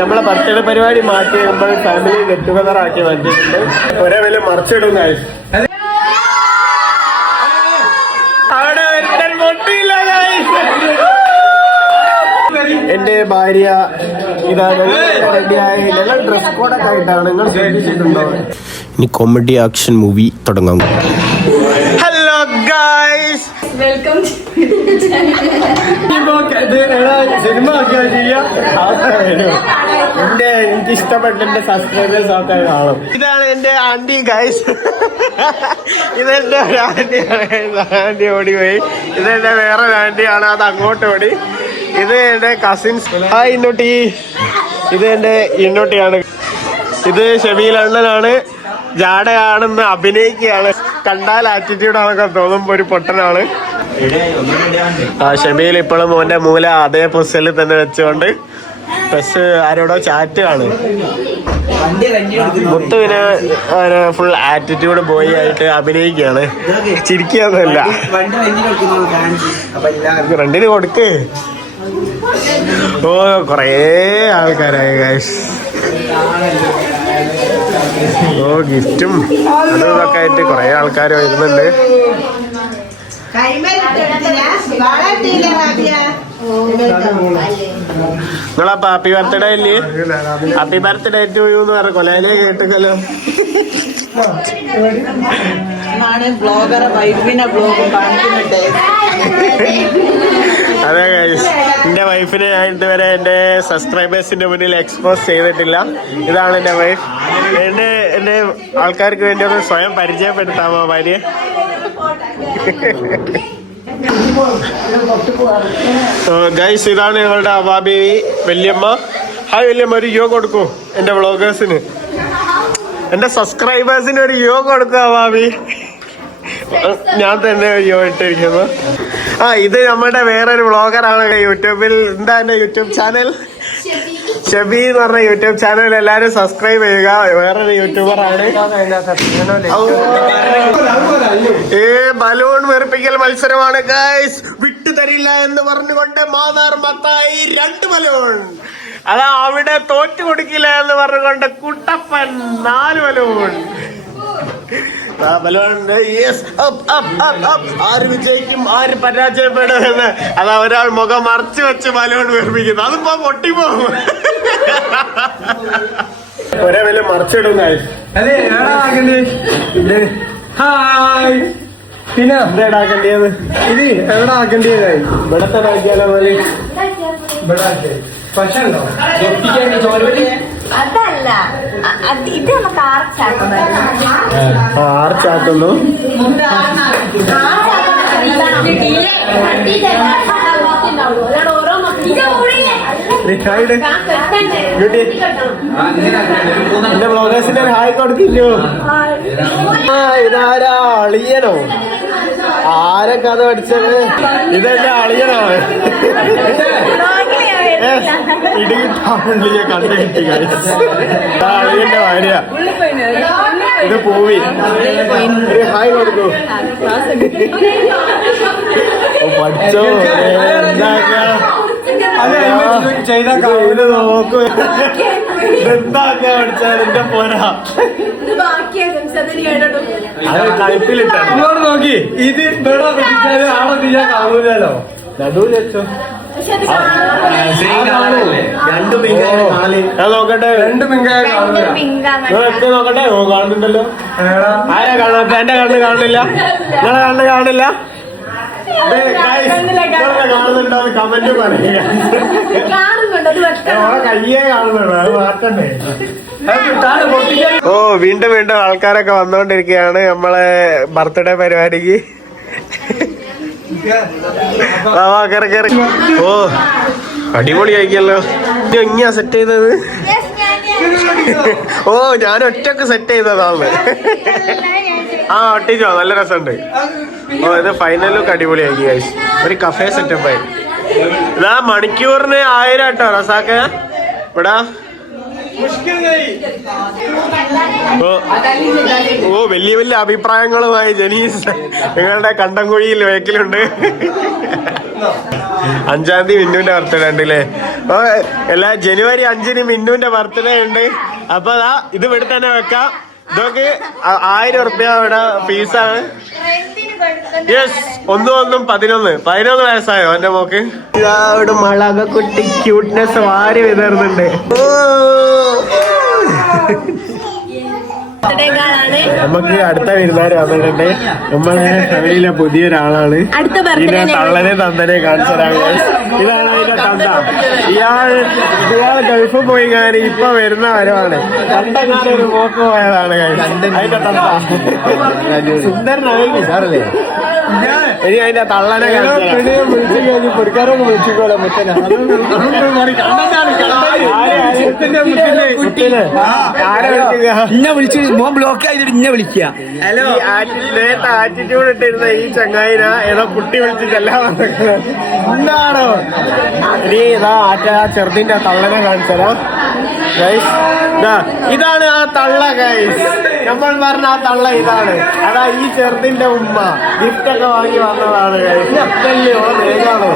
നമ്മളെ ബർത്ത്ഡേ പരിപാടി മാറ്റി നമ്മൾ ഫാമിലി ഗെറ്റ് ടുഗദർ ആക്കി മാറ്റിയിട്ടുണ്ട്. ഒരേ വില മറിച്ചിടും ഗൈസ്. അവിടെ ഒരുത്തൻ പൊട്ടിയില്ല ഗൈസ്. എന്റെ ഭാര്യ ഇതാണ് റെഡിയായി. ഞങ്ങൾ ഡ്രസ് കോഡൊക്കെ ആയിട്ടാണ്. നിങ്ങൾ ശ്രദ്ധിച്ചിട്ടുണ്ടോ? ഇനി കോമഡി ആക്ഷൻ മൂവി തുടങ്ങാം. Hello guys, welcome. സിനിമ എനിക്ക് ഇഷ്ടപ്പെട്ട എന്റെ സബ്സ്ക്രൈബേഴ്സ് ഒക്കെ കാണും. ഇതാണ് എന്റെ ആന്റി ഗൈസ്. ഇതെന്റെ ആന്റിയാണ്. ആന്റി ഓടിപ്പോയി. ഇതെന്റെ വേറെ ആന്റിയാണ്, അത് അങ്ങോട്ട് ഓടി. ഇത് എന്റെ കസിൻസ്. ആ ഇന്നോട്ടി. ഇത് എന്റെ ഇന്നോട്ടിയാണ്. ഇത് ഷബീൽ അണ്ണനാണ്. ജാടയാണെന്ന് അഭിനയിക്കുകയാണ്. കണ്ടാൽ ആറ്റിറ്റ്യൂഡാണൊക്കെ തോന്നുമ്പോ ഒരു പൊട്ടനാണ്. ഷബീൽ ഇപ്പോഴും മോന്റെ മൂല അതേ പൊസിഷനിൽ തന്നെ വെച്ചുകൊണ്ട് ബസ് ആരോടോ ചാറ്റാണ്. മുത്തുവിന് ഫുൾ ആറ്റിറ്റ്യൂഡ് ബോയ് ആയിട്ട് അഭിനയിക്കുകയാണ്. ചിരിക്കുകയൊന്നുമില്ല. രണ്ടിന് കൊടുക്ക്. ഓ കൊറേ ആൾക്കാരായി ഗൈസ്. ഓ ഗിഫ്റ്റും അതും ഇതൊക്കെ ആയിട്ട് കൊറേ ആൾക്കാർ വരുന്നുണ്ട്. നിങ്ങളപ്പ ഹാപ്പി ബർത്ത്ഡേ അല്ലേ? ഹാപ്പി ബർത്ത്ഡേ ടു യു എന്ന് പറഞ്ഞ കൊലയിലേ കേട്ടില്ലല്ലോ. അതെ ഗൈസ്, എന്റെ വൈഫിനെ ഞാൻ ഇതുവരെ എന്റെ സബ്സ്ക്രൈബേഴ്സിന്റെ മുന്നിൽ എക്സ്പോസ് ചെയ്തിട്ടില്ല. ഇതാണ് എന്റെ വൈഫ്. എന്റെ ആൾക്കാർക്ക് വേണ്ടി ഒന്ന് സ്വയം പരിചയപ്പെടുത്താമോ ഭാര്യ? ഗൈസ്, ഇതാണ് ഞങ്ങളുടെ അവാബി വല്യമ്മ. ഹായ് വല്യമ്മ, ഒരു യോ കൊടുക്കൂ എന്റെ വ്ളോഗേഴ്സിന്, എന്റെ സബ്സ്ക്രൈബേഴ്സിന് ഒരു യോ കൊടുക്കും അവാബി. ഞാൻ തന്നെ യോ ഇട്ടിരിക്കുന്നു. ഇത് നമ്മുടെ വേറൊരു വ്ളോഗറാണ് യൂട്യൂബിൽ. എന്താ എന്റെ യൂട്യൂബ് ചാനൽ? ഷബി എന്ന് പറഞ്ഞ യൂട്യൂബ് ചാനൽ എല്ലാരും സബ്സ്ക്രൈബ് ചെയ്യുക. വേറൊരു യൂട്യൂബറാണ്. ബലൂൺ വെറുപ്പിക്കൽ മത്സരമാണ് ഗൈസ്. വിട്ടുതരില്ല എന്ന് പറഞ്ഞുകൊണ്ട് മാതാർ മത്തായി 2 ബലൂൺ. അതാ അവിടെ തോറ്റു കൊടുക്കില്ല എന്ന് പറഞ്ഞുകൊണ്ട് കുട്ടപ്പൻ 4 ബലൂൺ. ആര് വിജയിക്കും ആര് പരാജയപ്പെടുമെന്ന് അതാ ഒരാൾ മുഖം മറച്ചു വെച്ച് ബലൂൺ വീർപ്പിക്കുന്നു. അതിപ്പോ പൊട്ടിപ്പോകും. ഒരേ വില മറിച്ചിടും. പിന്നെ എന്താ ആക്കേണ്ടിയത്? ഇത് എവിടെ ആക്കേണ്ടിയത്? ഇവിടെ തന്നെ ആക്കിയാലോ മതി. ഇവിടെ പക്ഷേ അതല്ല, ഇത് നമുക്ക് ആർച്ചാക്കുന്നു. എന്റെ ബ്ലോഗേഴ്സിന്റെ ഒരു ഹായ് കൊടുക്കില്ലോ. ഇതാരാ? അളിയനോ? ആരെ കഥ പഠിച്ചത്? ഇതെന്റെ അളിയനാണ്. ഇടുകിട്ടാളിയെ കണ്ടുകിട്ടി അളിയന്റെ ഭാര്യ. ഇത് പൂവി. ഒരു ഹായ് കൊടുക്കൂ. പഠിച്ചോ നോക്കൂ. എന്താക്കാ പഠിച്ചാൽ എന്റെ പോരാ. അത് കഴുത്തിലിട്ടാണ്. ഇങ്ങോട്ട് നോക്കി. ഇത് ആളെ തീയാ കാണൂലോ. നടുവിൽ വെച്ചോ. നോക്കട്ടെ. 2 പിങ്കായ നോക്കട്ടെ. ഓ കാണുന്നുണ്ടല്ലോ. ആരാ കാണാത്ത? എന്റെ കണ്ണ് കാണുന്നില്ല. നിങ്ങളെ കണ്ണ് കാണില്ല. കാണുന്നുണ്ടോ? കമന്റ് പറയുക. കയ്യേ കാണുന്നുണ്ടോ? അത് മാറ്റണ്ടേ. ഓ വീണ്ടും ആൾക്കാരൊക്കെ വന്നോണ്ടിരിക്കുകയാണ് നമ്മളെ ബർത്ത്ഡേ പരിപാടിക്ക്. ഓ അടിപൊളി ആയിക്കല്ലോ. എങ്ങനെയാ സെറ്റ് ചെയ്തത്? ഓ ഞാൻ ഒറ്റക്ക് സെറ്റ് ചെയ്തതാണ്. ഒട്ടിച്ചോ? നല്ല രസമുണ്ട്. ഓ ഇത് ഫൈനൽ ലുക്ക് അടിപൊളി ആക്കി ഗൈസ്. ഒരു കഫേ സെറ്റപ്പ് ആയി. ഇതാ മണിക്കൂറിന് 1000 കേട്ടോ റസാക്ക. ഇവിടെ ഓ വലിയ വലിയ അഭിപ്രായങ്ങളുമായി ജനീസ് നിങ്ങളുടെ കണ്ടംകുഴിയിൽ വേക്കിലുണ്ട്. 5-ാം തീയതി മിന്നുവിന്റെ ബർത്ത്ഡേ ഉണ്ട് അല്ലേ? അപ്പൊ എല്ലാ ജനുവരി 5-ന് മിന്നുവിന്റെ ബർത്ത്ഡേ ഉണ്ട്. അപ്പൊ അതാ ഇത് ഇവിടെ തന്നെ വെക്കാം. ഇതൊക്കെ 1000 ഉറുപ്പ്യ ഇവിടെ ഫീസാണ്. യെസ്, 11 വയസ്സായോ എന്റെ മോക്ക്? ഇതാ ഇവിടെ മളക കുട്ടി ക്യൂട്ട്നെസ് വാരി വിതറുന്നുണ്ട്. നമുക്ക് അടുത്ത വിരുന്നാര് വന്നിട്ടുണ്ട്. നമ്മളെ ഫാമിലിയിലെ പുതിയൊരാളാണ്. ഇതിനെ തള്ളനെ തന്തനെ കാണിച്ചു തരാൻ. ഇതാണ് അതിന്റെ തന്ത. ഇയാൾ ഗൾഫിൽ പോയി കാര്യം ഇപ്പൊ വരുന്ന വരവാണ്. തണ്ട കിട്ടൊരു പോക്ക് പോയതാണ് അതിന്റെ തന്ത. സുന്ദരനായി സാറല്ലേ? ഇനി അതിന്റെ തള്ളനെ വിളിച്ചു കഴിഞ്ഞ് പൊടിക്കാരൊക്കെ വിളിച്ചിക്കോളെ മുത്തനെ. മോൻ ബ്ലോക്ക് ആയിട്ട് ഇന്നെ വിളിക്കുക. ഹലോ, നേരത്തെ ആറ്റിറ്റ്യൂഡ് ഇട്ടിരുന്ന ഈ ചങ്ങായിന ഏതോ കുട്ടി വിളിച്ചിട്ടല്ല എന്താണോ? ഇനി ഇതാ ആ ചെറുതിന്റെ തള്ളനെ കാണിച്ചതാ ഗൈസ്. ഇതാണ് ആ തള്ള ഗൈസ്. നമ്മൾ പറഞ്ഞ ആ തള്ള ഇതാണ്. അതാ ഈ ചെറുതിന്റെ ഉമ്മ ഗിഫ്റ്റ് ഒക്കെ വാങ്ങി വന്നതാണ് ഗൈസ്. അപ്പല്ലയോ വേഗാണോ?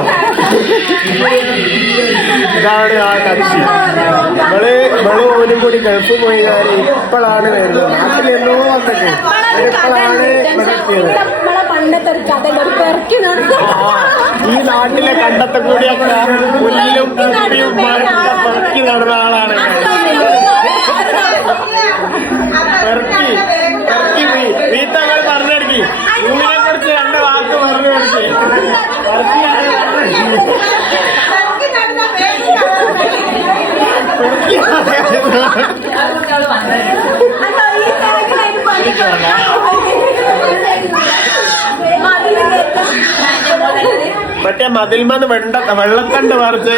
ഇതാണ് ആ കക്ഷി. ഓനും കൂടി ഗൾഫ് പോയി കാര്യം ഇപ്പോഴാണ് വരുന്നത്. നാട്ടിൽ എന്നോ വന്നിട്ട് ഇപ്പോഴാണ് ഈ നാട്ടിലെ കണ്ടത്തെ കൂടിയൊക്കെ പുല്ലും കുപ്പിയും പെറുക്കി നടന്ന ആളാണ്. വീട്ടങ്ങൾ പറഞ്ഞെടുക്കി ഊരിനെ കുറിച്ച് 2 വാക്ക് പറഞ്ഞു കൊടുക്കി. മറ്റേ മതിൽമന്ന് വെള്ളക്കണ്ട് പറിച്ച്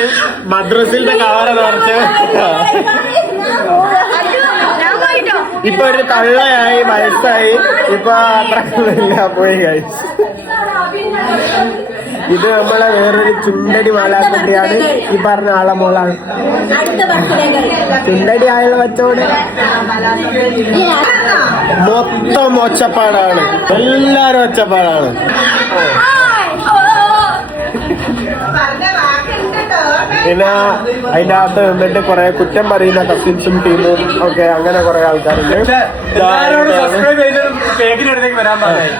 മദ്രസിന്റെ കവറ നിറച്ച് ഇപ്പൊ ഒരു തള്ളയായി വയസ്സായി. ഇപ്പൊ അത്ര പോയി കഴിച്ചു. ഇത് നമ്മളെ വേറൊരു ചുണ്ടടി മാലാക്കുട്ടിയാണ്. ഈ പറഞ്ഞ ആളെ മോളാണ്. ചുണ്ടടി ആയുള്ള വച്ചോട് മൊത്തം ഒച്ചപ്പാടാണ്. എല്ലാരും ഒച്ചപ്പാടാണ്. പിന്നെ അതിന്റെ അകത്ത് നിന്നിട്ട് കുറെ കുറ്റം പറയുന്ന കസിൻസും ടീമും ഒക്കെ അങ്ങനെ കുറെ ആൾക്കാരുണ്ട്.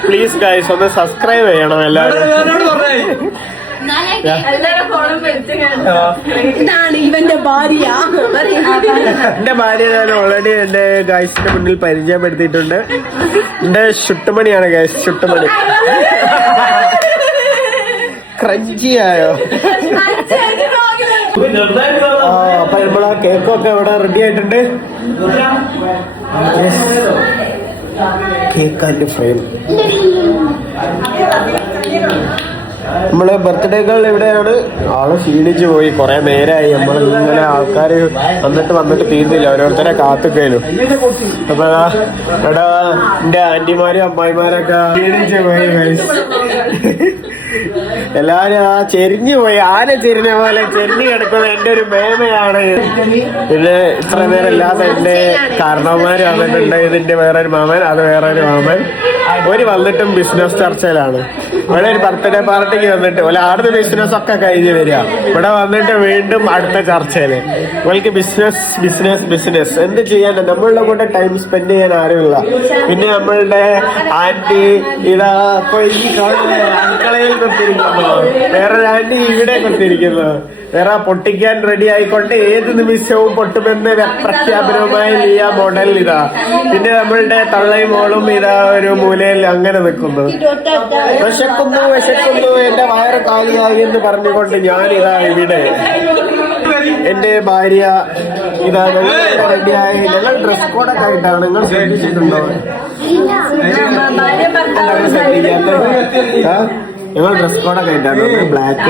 പ്ലീസ് ഗൈസ് ഒന്ന് സബ്സ്ക്രൈബ് ചെയ്യണം എല്ലാവരും. ഇതാണ് ഇവന്റെ ഭാര്യ. എന്റെ ഭാര്യ ഞാൻ ഓൾറെഡി എന്റെ ഗൈസിന്റെ മുന്നിൽ പരിചയപ്പെടുത്തിയിട്ടുണ്ട്. എന്റെ ചുട്ടുമണിയാണ് ഗൈസ്. ചുട്ടുമണി ക്രഞ്ചിയായോ? അപ്പൊ നമ്മളെ കേക്കൊക്കെ ഇവിടെ റെഡി ആയിട്ടുണ്ട്. Cake and frame. നമ്മള് ബർത്ത്ഡേകൾ ഇവിടെയാണ്. ആള് ക്ഷീണിച്ചു പോയി. കുറെ നേരമായി നമ്മൾ ഇങ്ങനെ ആൾക്കാര് വന്നിട്ട് തീർന്നില്ല. ഓരോരുത്തരെ കാത്തുക്കലും. അപ്പൊ ഇവിടെ എന്റെ ആന്റിമാരും അമ്മായിമാരൊക്കെ ക്ഷീണിച്ചു പോയി. എല്ലാരും ആ ചെരിഞ്ഞു പോയി. ആന ചെരിഞ്ഞ പോലെ ചെരിഞ്ഞു കിടക്കുന്ന എന്റെ ഒരു മേമയാണ്. പിന്നെ ഇത്ര നേരം ഇല്ലാതെ എന്റെ കാരണവന്മാര് വന്നിട്ടുണ്ട്. ഇതിന്റെ വേറൊരു മാമൻ, അത് വേറൊരു മാമൻ. ഒരു വന്നിട്ടും ബിസിനസ് ചർച്ചയിലാണ്. ഇവിടെ ഒരു ബർത്ത്ഡേ പാർട്ടിക്ക് വന്നിട്ട് ആടുന്ന ബിസിനസ് ഒക്കെ കഴിഞ്ഞ് വരിക. ഇവിടെ വന്നിട്ട് വീണ്ടും അടുത്ത ചർച്ചയില് ഇവൾക്ക് ബിസിനസ് എന്ത് ചെയ്യാൻ നമ്മളുടെ കൂടെ ടൈം സ്പെൻഡ് ചെയ്യാൻ ആരുമില്ല. പിന്നെ നമ്മളുടെ ആന്റി ഇതാ ഇപ്പൊ ഈ അടുക്കളയിൽ കൊത്തിരിക്കുന്നു. വേറൊരു ആന്റി ഇവിടെ കൊത്തിരിക്കുന്നു. വേറെ പൊട്ടിക്കാൻ റെഡി ആയിക്കൊണ്ട് ഏത് നിമിഷവും പൊട്ടുമെന്ന് പ്രഖ്യാപനവുമായി ലിയ മോഡൽ ഇതാ. പിന്നെ നമ്മളുടെ തള്ളയും മോളും ഇതാ ഒരു മൂലയിൽ അങ്ങനെ നിൽക്കുന്നു. വിശക്കുന്നു എന്റെ വയറ് കാലിയായി എന്ന് പറഞ്ഞുകൊണ്ട് ഞാനിതാ ഇവിടെ. എന്റെ ഭാര്യ ഇതാ റെഡിയായി. ഞങ്ങൾ ഡ്രസ് കോഡൊക്കെ ആയിട്ടാണ്. നിങ്ങൾ ശ്രദ്ധിച്ചിട്ടുണ്ടോ? ഞങ്ങൾ ഡ്രസ് കോഡൊക്കെ ആയിട്ടാണ്. ബ്ലാക്ക്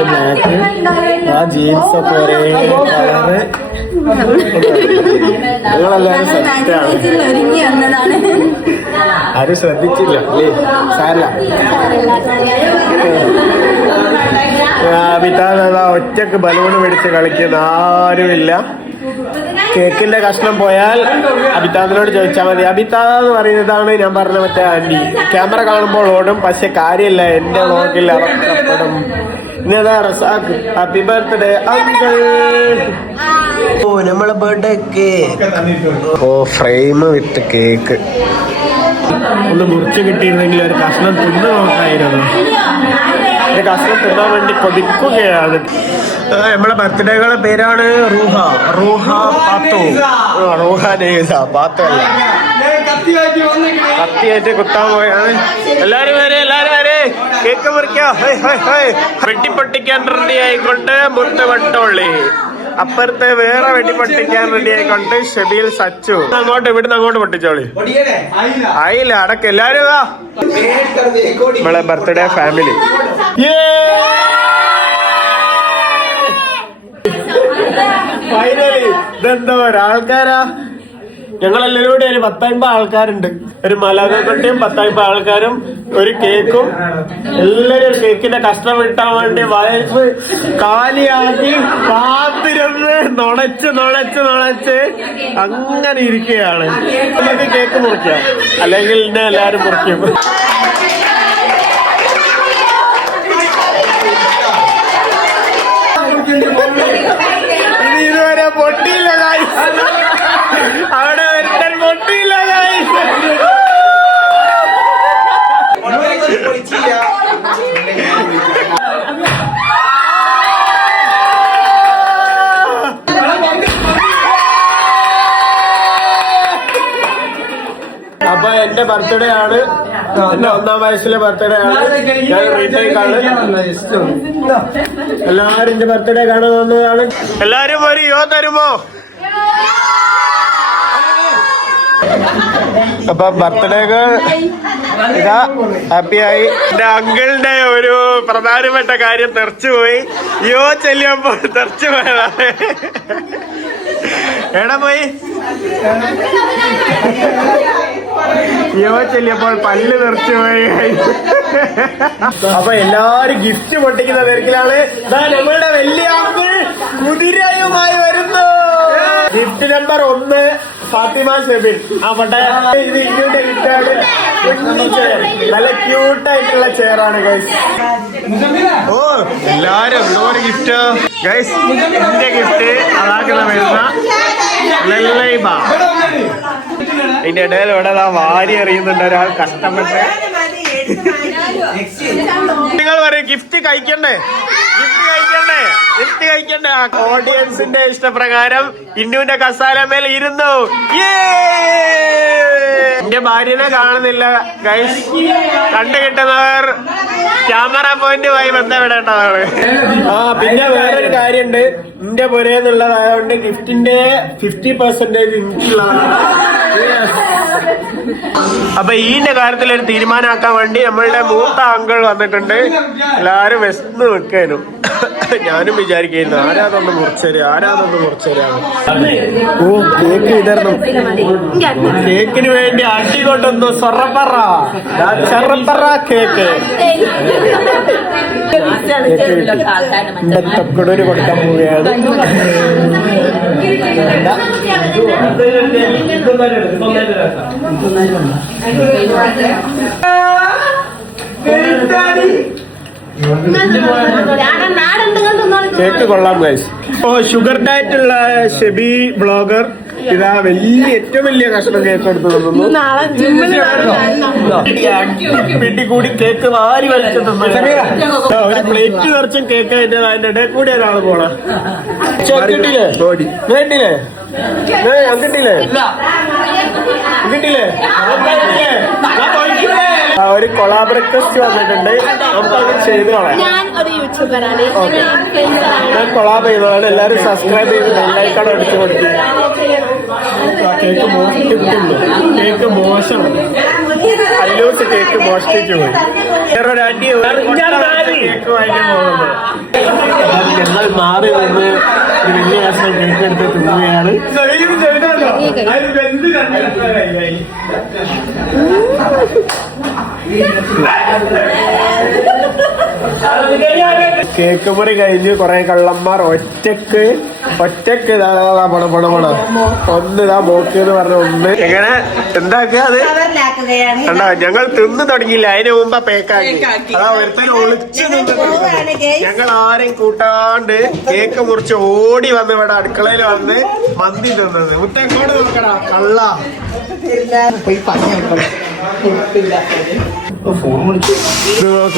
ആ ജീൻസ് ഒക്കെ ഒരേ കളറ്. നിങ്ങളെല്ലാരും സെറ്റാണ്. ആരും ശ്രദ്ധിച്ചില്ല അല്ലേ? സാരല്ല. അഭിതാ ഒറ്റക്ക് ബലൂണ് പിടിച്ച് കളിക്കുന്ന ആരുമില്ല. കേക്കിന്റെ കഷ്ണം പോയാൽ അഭിതാദിനോട് ചോദിച്ചാൽ മതി. അഭിതാദ് എന്ന് പറയുന്നതാണ് ഞാൻ പറഞ്ഞ മറ്റേ ആന്റി. ക്യാമറ കാണുമ്പോൾ ഓടും, പക്ഷെ കാര്യമില്ല. എന്റെ വ്ളോഗിൽ അറക്കപ്പെടും. ഇന്നതാ റസാഖ് ഹാപ്പി ബർത്ത്ഡേ അങ്കിൾ. ഓ നമ്മളെ ബർത്ത്ഡേ കേക്ക്. ഓ ഫ്രെയിം വിത്ത് കേക്ക്. ഒന്ന് മുറിച്ച് കിട്ടിയിരുന്നെങ്കിൽ ഒരു കഷ്ണം തിന്നു നോക്കായിരുന്നു. ഒരു കഷ്ണം തിന്നാൻ വേണ്ടി കൊതിക്കുകയാണ്. നമ്മളെ ബർത്ത്ഡേകളുടെ പേരാണ് റൂഹ. റൂഹ പാത്തു. റൂഹ നെയ്സ പാത്തു അല്ല. കത്തിയായിട്ട് കുത്താൻ പോയാണ്. എല്ലാരും വരെ കേക്ക് മുറിക്കാം. വെട്ടിപ്പൊട്ടിക്കാൻ റെഡി ആയിക്കൊണ്ട് മുത്ത് വട്ടോള്ളി. അപ്പുറത്തെ വേറെ വെട്ടിപ്പൊട്ടിക്കാൻ റെഡി ആയിക്കൊണ്ട് ഷബീൽ സച്ചു. അങ്ങോട്ട് ഇവിടുന്ന് അങ്ങോട്ട് പൊട്ടിച്ചോളി. ആയില്ല അടക്കം എല്ലാരും വാ. നമ്മളെ ബർത്ത്ഡേ ഫാമിലി. ഫൈനലി ഇതെന്താ ഒരാൾക്കാരാ. ഞങ്ങളെല്ലാവരും കൂടി ഒരു 10-50 ആൾക്കാരുണ്ട്. ഒരു മലകട്ടിയും 10-50 ആൾക്കാരും ഒരു കേക്കും. എല്ലാവരും ഒരു കേക്കിന്റെ കഷ്ണം ഇട്ടാൻ വേണ്ടി വയസ്സ് കാലിയാക്കി കാത്തിരുന്ന് നുണച്ച് അങ്ങനെ ഇരിക്കുകയാണ്. നമുക്ക് കേക്ക് മുറിക്കാം, അല്ലെങ്കിൽ ഇന്നെ എല്ലാരും മുറിക്കും. ഇത് ഇതുവരെ പൊട്ടിയില്ല ഗായ്സ്. അവിടെ ഒരുത്തൻ പൊട്ടിയില്ല ഗായ്സ്. അപ്പൊ എന്റെ ബർത്ത്ഡേ ആണ്. എന്റെ 1-ാം വയസ്സിലെ ബർത്ത്ഡേ ആണ്. ഞാൻ റീടേക്കാണ്. എല്ലാരും എന്റെ ബർത്ത്ഡേ കാണാൻ വന്നതാണ്. എല്ലാരും ഒരു യോ തരുമോ? അപ്പൊ ബർത്ത്ഡേക്ക് ഇതാ ഹാപ്പിയായി. എന്റെ അങ്കിളിന്റെ ഒരു പ്രധാനപ്പെട്ട കാര്യം തെറിച്ചുപോയി. യോ ചെല്ലുമ്പോ തെറിച്ചു പോയതാണ്. എടാ പോയി യോ ചെല്ലിയപ്പോൾ പല്ല് തെറിച്ചു പോയി. അപ്പൊ എല്ലാരും ഗിഫ്റ്റ് പൊട്ടിക്കുന്ന തിരക്കിലാണ്. നമ്മളുടെ വലിയ അങ്കിൾ കുതിരയുമായി വരുന്നു. Gift number 1 Fathima Shebin. അവിടെ ഇത് ഇങ്ങോട്ട് ഗിഫ്റ്റാണ്. നല്ല ക്യൂട്ടായിട്ടുള്ള ചെയറാണ് ഗൈസ്. ഓ എല്ലാരും ഒരു ഗിഫ്റ്റ് ഗൈസ്. എന്റെ ഗിഫ്റ്റ് അതാക്കുന്ന വരുന്ന ലല്ലൈബ. ഇതിന്റെ ഇടയിൽ ഇവിടെ വാരി എറിയുന്നുണ്ട് ഒരാൾ കഷ്ടപ്പെട്ട്. നിങ്ങൾ പറയും ഗിഫ്റ്റ് കഴിക്കണ്ടേ? ഓഡിയൻസിന്റെ ഇഷ്ടപ്രകാരം ഇന്നുവിന്റെ കസാലമേൽ ഇരുന്നു. എന്റെ ഭാര്യനെ കാണുന്നില്ല ഗൈസ്. കണ്ടുകിട്ടുന്നവർ ക്യാമറ പോയിന്റുമായി ബന്ധപ്പെടേണ്ടതാണ്. പിന്നെ വേറൊരു കാര്യമുണ്ട്. എന്റെ പുരയെന്നുള്ളതായതുകൊണ്ട് ഗിഫ്റ്റിന്റെ 50% എനിക്കുള്ളതാണ്. അപ്പൊ ഈന്റെ കാര്യത്തിൽ ഒരു തീരുമാനമാക്കാൻ വേണ്ടി നമ്മളുടെ മൂത്ത അങ്കിൾ വന്നിട്ടുണ്ട്. എല്ലാരും വിശന്ന് നിൽക്കാനും. ഞാനും വിചാരിക്കുന്നു ആരാതൊന്ന് മുറിച്ചരാണ്. ഓ കേക്ക് വിതരണം. കേക്കിന് വേണ്ടി അടികൊണ്ടൊന്ന് സൊറപ്പറ കേക്ക് തൊക്കടൂര് കൊടുക്കാൻ പോവുകയാണ്. കേക്ക് കൊള്ളാം ഗൈസ്. ഓ ഷുഗർ ഡയറ്റ് ഉള്ള ഷെബി ബ്ലോഗർ ഇതാ ഏറ്റവും വലിയ കഷ്ണം കേക്ക് എടുത്തു തന്നു. പിടി കൂടി കേക്ക് വാരി വലിച്ചു തന്നു. ഒരു പ്ലേറ്റ് നിറച്ചും കേക്ക് അതിന്റെ ഇടയിൽ കൂടി ഒരാള് പോണ വേണ്ടില്ലേ? കിട്ടില്ലേ? ഒരു കൊളാബ് റിക്വസ്റ്റ് വന്നിട്ടുണ്ട്. നമുക്കത് ചെയ്ത് കളയാം. ഞാൻ കൊളാബ് ചെയ്യുന്നതാണ്. എല്ലാരും സബ്സ്ക്രൈബ് ചെയ്ത് ബെല്ലൈക്കൺ അടിച്ചു കൊടുക്കും. കേക്ക് മോഷ്ടിക്കുന്നു. കേക്ക് മോശം. അല്ലൂസ് കേക്ക് മോഷ്ടിച്ചു പോയി. വേറൊരു അടി കേക്ക് വാങ്ങി പോകുന്നത്. ഞങ്ങൾ മാറി നിന്ന് ഒരു വലിയ കഷ്ണം കേക്ക് എടുത്ത് തിന്നുകയാണ്. കേക്ക് മുറി കഴിഞ്ഞ് കൊറേ കള്ളന്മാർ ഒറ്റക്ക് ഇതാ ഒന്ന് ഇതാ ബോക്ക് എന്ന് പറഞ്ഞ ഒന്ന് എങ്ങനെ എന്താക്കുക അത് കണ്ടോ ഞങ്ങൾ തിന്നു തുടങ്ങിയില്ല അതിന് മുമ്പ് പേക്കാക്കി അതാ ഒരുത്തരം ഒളിച്ചു നിന്ന് ഞങ്ങൾ ആരെയും കൂട്ടാണ്ട് കേക്ക് മുറിച്ച് ഓടി വന്ന് ഇവിടെ അടുക്കളയിൽ വന്ന് മന്തി തിന്നത് മുട്ടേക്കോട് നോക്കടാ കള്ള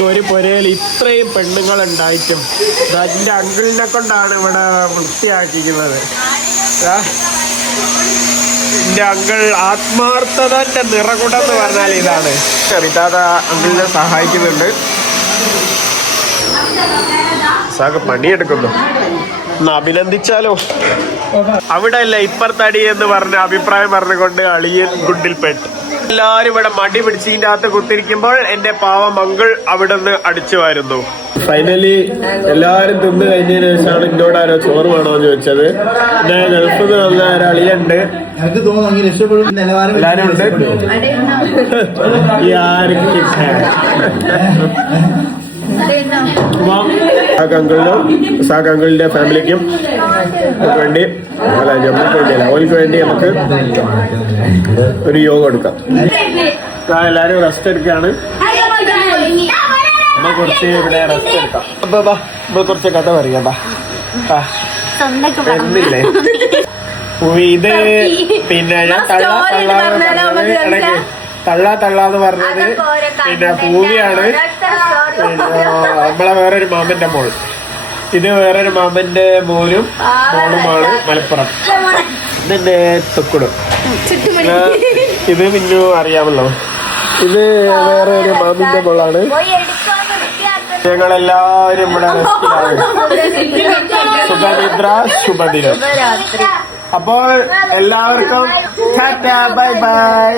ഒരു പൊരയിൽ ഇത്രയും പെണ്ണുങ്ങൾ ഉണ്ടായിട്ടും അതിന്റെ അങ്കിളിനെ കൊണ്ടാണ് ഇവിടെ വൃത്തിയാക്കിക്കുന്നത്. എന്റെ അങ്കിൾ ആത്മാർത്ഥതന്റെ നിറകുടം എന്ന് പറഞ്ഞാൽ ഇതാണ്. ചെറിതാത അങ്കിളിനെ സഹായിക്കുന്നുണ്ട്. സാഗ് പണിയെടുക്കുന്നു. ഒന്ന് അഭിനന്ദിച്ചാലോ? അവിടെ അല്ല ഇപ്പുറത്തടി എന്ന് പറഞ്ഞ അഭിപ്രായം പറഞ്ഞുകൊണ്ട് അളിയൻ ഗുണ്ടിൽപ്പെട്ടു. എല്ലാരും ഇവിടെ മടി പിടിച്ചതിന്റെ അകത്ത് കുത്തിരിക്കുമ്പോൾ എന്റെ പാവം മംഗൾ അവിടെ നിന്ന് അടിച്ചു വരുന്നു. ഫൈനലി എല്ലാരും തിന്നു കഴിഞ്ഞതിന് ശേഷമാണ് എന്നോട് ആരോ ചോറ് വേണോ എന്ന് ചോദിച്ചത്. പിന്നെ ഗൾഫിൽ നിന്ന് വന്ന ഒരളിയുണ്ട്, എല്ലാരും ഉണ്ട്. സാഗങ്കിളിന്റെ ഫാമിലിക്കും വേണ്ടി അല്ല ഞമ്മക്ക് വേണ്ടിയല്ല ഓൾക്ക് വേണ്ടി നമുക്ക് ഒരു യോഗ എടുക്കാം. എല്ലാരും റെസ്റ്റ് എടുക്കാണ്. നമ്മൾ കുറച്ച് ഇവിടെ റെസ്റ്റ് എടുക്കാം. അപ്പൊ നമ്മൾ കുറച്ച് കഥ പറയാം. എന്നില്ലേ ഇത് പിന്നെ ഞാൻ തള്ളാന്ന് പറഞ്ഞത് പിന്നെ പൂവിയാണ്. പിന്നെ നമ്മളെ വേറൊരു മാമന്റെ മോൾ, ഇത് വേറൊരു മാമന്റെ മോളുമാണ് മലപ്പുറം. ഇതെന്റെ തൊക്കുടും. ഇത് പിന്നു അറിയാമല്ലോ, ഇത് വേറെ ഒരു മാമിന്റെ മോളാണ്. ഞങ്ങളെല്ലാവരും ഇവിടെ റെസ്റ്റിലാണ്. സുഖനിദ്ര ശുഭദിനം. അപ്പോൾ എല്ലാവർക്കും ബൈ ബൈ.